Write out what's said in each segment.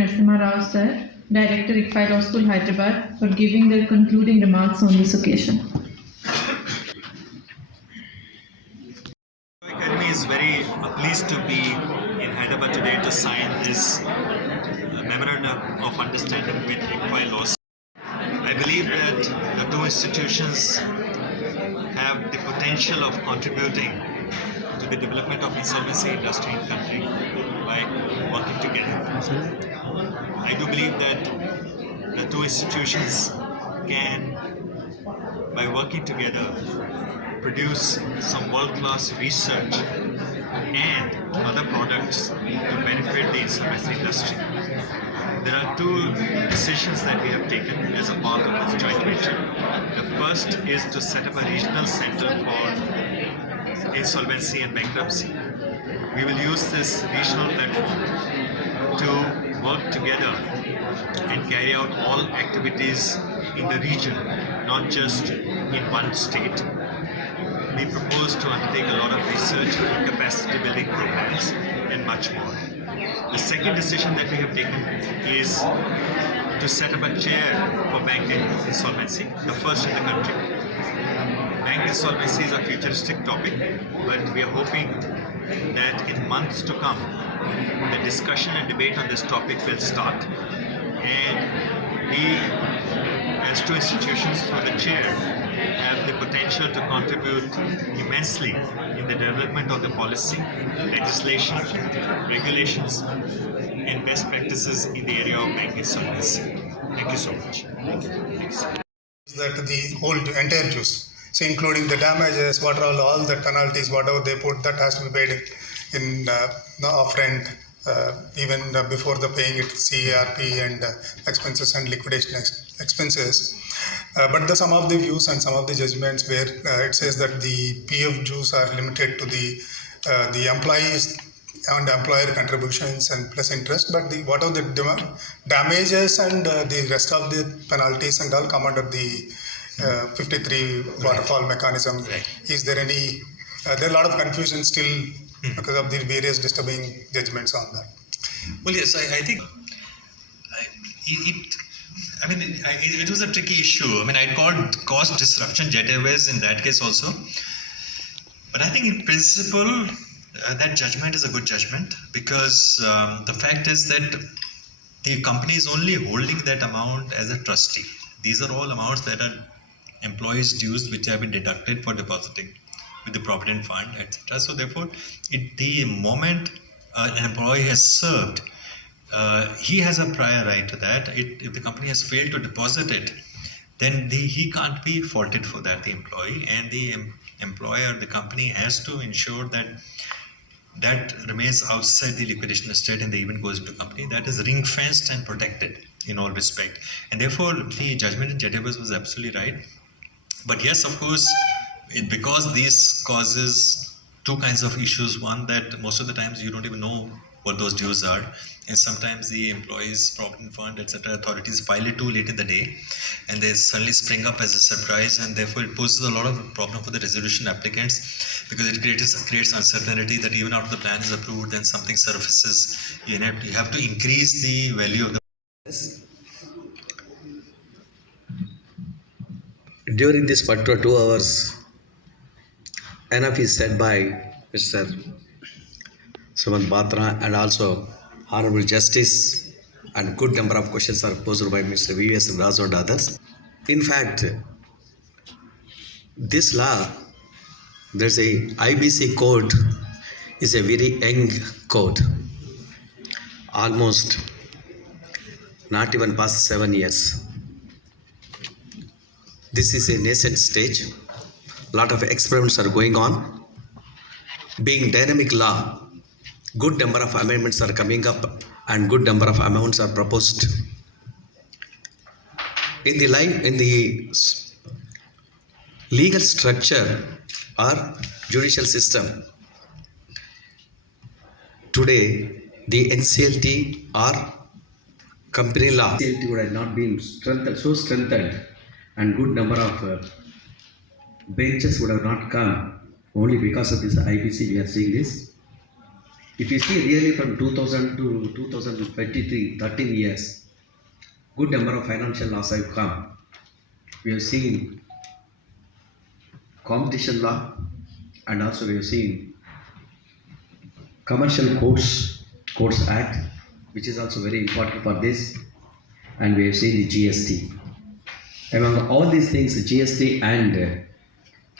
Narsimhs sir, Director ICFAI Law School, Hyderabad, for giving their concluding remarks on this occasion. Academy is very pleased to be in Hyderabad today to sign this memorandum of understanding with ICFAI Law School. I believe that the two institutions have the potential of contributing to the development of insolvency industry in country by working together. I do believe that the two institutions can, by working together, produce some world-class research and other products to benefit the insolvency industry. There are two decisions that we have taken as a part of this joint venture. The first is to set up a regional center for insolvency and bankruptcy. We will use this regional platform to work together and carry out all activities in the region, not just in one state. We propose to undertake a lot of research, capacity building programs, and much more. The second decision that we have taken is to set up a chair for bank insolvency, the first in the country. Bank insolvency is a futuristic topic, but we are hoping that in months to come, the discussion and debate on this topic will start, and we, as two institutions through the chair, have the potential to contribute immensely in the development of the policy, legislation, regulations, and best practices in the area of bank insolvency. Thank you so much. That the whole entire dues, so including the damages, what are all the penalties, whatever they put, that has to be paid in the upfront, even before the paying it CARP and expenses and liquidation expenses. But some of the views and some of the judgments where it says that the PF dues are limited to the employees and employer contributions and plus interest, but what are the damages and the rest of the penalties and all come under the 53 waterfall mechanism. Right. Is there any, there are a lot of confusion still because of the various disturbing judgments on that. Well, yes, I think it was a tricky issue. I mean, I called cost disruption Jet Airways in that case also. But I think in principle, that judgment is a good judgment, because the fact is that the company is only holding that amount as a trustee. These are all amounts that are employees' dues which have been deducted for depositing with the Provident Fund, etc. So therefore, the moment an employee has served, he has a prior right to that. If the company has failed to deposit it, then he can't be faulted for that, the employee, and the employer, the company, has to ensure that that remains outside the liquidation estate and the event goes into company. That is ring-fenced and protected in all respect. And therefore, the judgment in Jet Airways was absolutely right. But yes, of course, because this causes two kinds of issues. One, that most of the times you don't even know what those dues are, and sometimes the employees, Provident Fund, etc. authorities file it too late in the day, and they suddenly spring up as a surprise, and therefore it poses a lot of problem for the resolution applicants, because it creates uncertainty that even after the plan is approved, then something surfaces. You have to increase the value of the. During this particular 2 hours, enough is said by Mr. Sumant Batra, and also Honorable Justice, and good number of questions are posed by Mr. V.S. Razo and others. In fact, this law There's a IBC code is a very young code, almost not even past 7 years. This is a nascent stage. Lot of experiments are going on. Being dynamic law, good number of amendments are coming up and good number of amounts are proposed. In the legal structure or judicial system, today the NCLT or company law NCLT would have not been strengthened, and good number of benches would have not come only because of this IBC. We are seeing this. If you see really from 2000 to 2023, 13 years, good number of financial laws have come. We have seen competition law, and also we have seen commercial courts act, which is also very important for this, and we have seen the GST. Among all these things, the GST and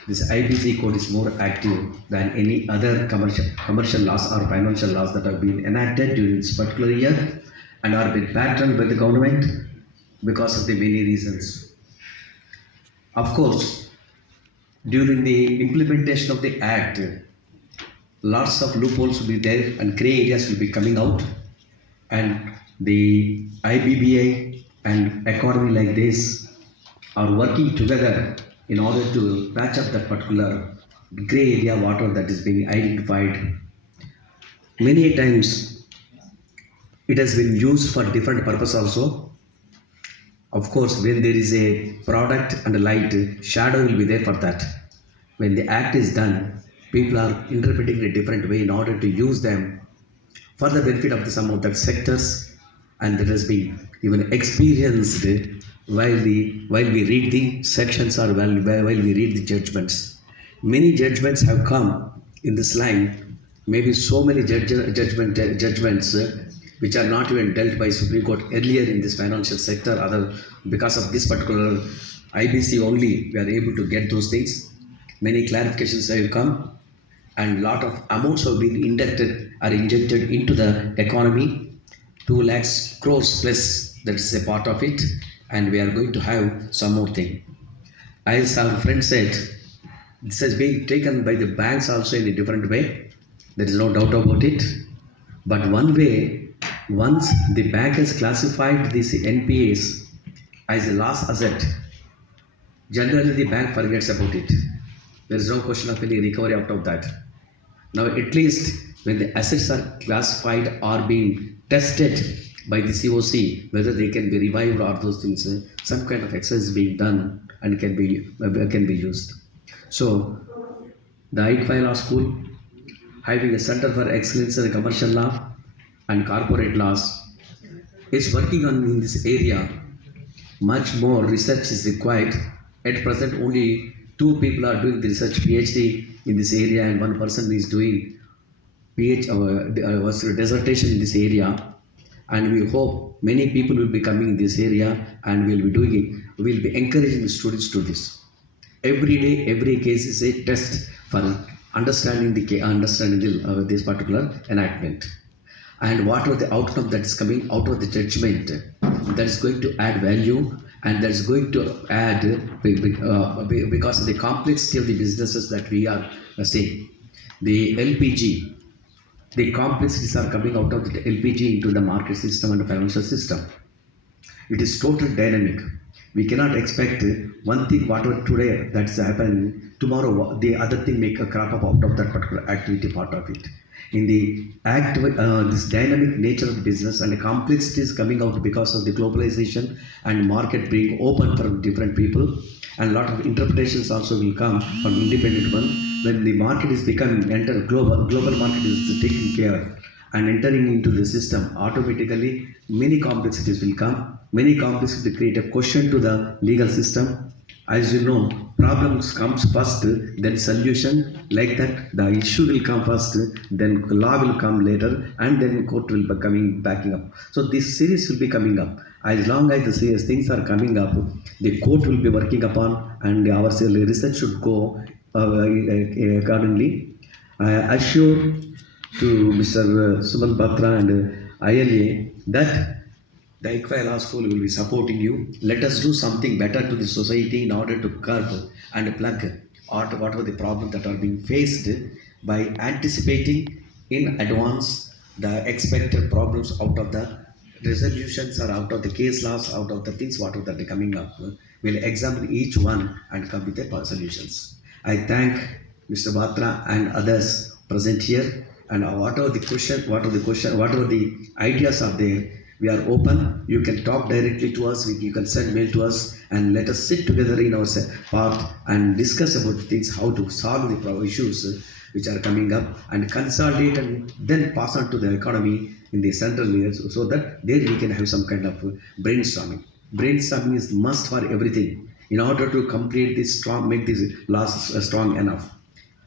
this IBC code is more active than any other commercial laws or financial laws that have been enacted during this particular year and are being patterned by the government because of the many reasons. Of course, during the implementation of the Act, lots of loopholes will be there and grey areas will be coming out, and the IBBA and economy like this are working together in order to patch up that particular grey area water that is being identified. Many times it has been used for different purpose also. Of course, when there is a product and a light, shadow will be there for that. When the act is done, people are interpreting in a different way in order to use them for the benefit of some of the sectors, and that has been even experienced while we read the sections or while we read the judgments. Many judgments have come in this line, maybe so many judgments which are not even dealt by Supreme Court earlier in this financial sector. Because of this particular IBC only, we are able to get those things. Many clarifications have come, and lot of amounts have been injected into the economy. 2 lakhs crores plus, that is a part of it, and we are going to have some more thing. As our friend said, this has been taken by the banks also in a different way. There is no doubt about it. But one way, once the bank has classified these NPAs as a lost asset, generally the bank forgets about it. There is no question of any recovery out of that. Now, at least when the assets are classified or being tested by the COC, whether they can be revived or those things, some kind of exercise is being done and can be used. So, the ICFAI Law School, having a Center for Excellence in Commercial Law and Corporate Laws, is working on in this area. Much more research is required. At present, only 2 people are doing the research PhD in this area, and 1 person is doing dissertation in this area. And we hope many people will be coming in this area, and we'll be encouraging the students to this. Every day, every case is a test for understanding this particular enactment. And what are the outcome that is coming out of the judgment that is going to add value, and that is going to add because of the complexity of the businesses that we are seeing. The LPG, the complexities are coming out of the LPG into the market system and the financial system. It is totally dynamic. We cannot expect one thing, whatever today that's happening, tomorrow the other thing make a crop up out of that particular activity part of it. In the act, this dynamic nature of the business and the complexities coming out because of the globalization and market being open for different people, and a lot of interpretations also will come from independent one. When the market is becoming global market is taking care and entering into the system, automatically many complexities will come. Many complexities will create a question to the legal system. As you know, problems comes first, then solution. Like that, the issue will come first, then law will come later, and then court will be backing up. So this series will be coming up. As long as the serious things are coming up, the court will be working upon, and our research should go accordingly. I assure to Mr. Sumant Batra and ILA that the ICFAI Law School will be supporting you. Let us do something better to the society in order to curb and plug out whatever the problems that are being faced by anticipating in advance the expected problems out of the resolutions or out of the case laws, out of the things whatever that are coming up. We'll examine each one and come with the solutions. I thank Mr. Batra and others present here, and whatever the ideas are there, we are open. You can talk directly to us, you can send mail to us, and let us sit together in our part and discuss about things, how to solve the issues which are coming up, and consolidate and then pass on to the economy in the central areas, so that there we can have some kind of brainstorming. Brainstorming is must for everything in order to complete this strong, make this laws strong enough.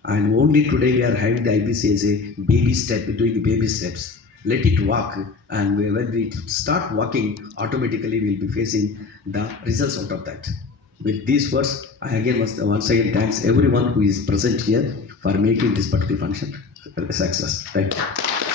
And only today we are having the IBC as a baby step, doing baby steps. Let it walk, and when we start walking, automatically we will be facing the results out of that. With these words, I again once again thanks everyone who is present here for making this particular function a success. Thank you.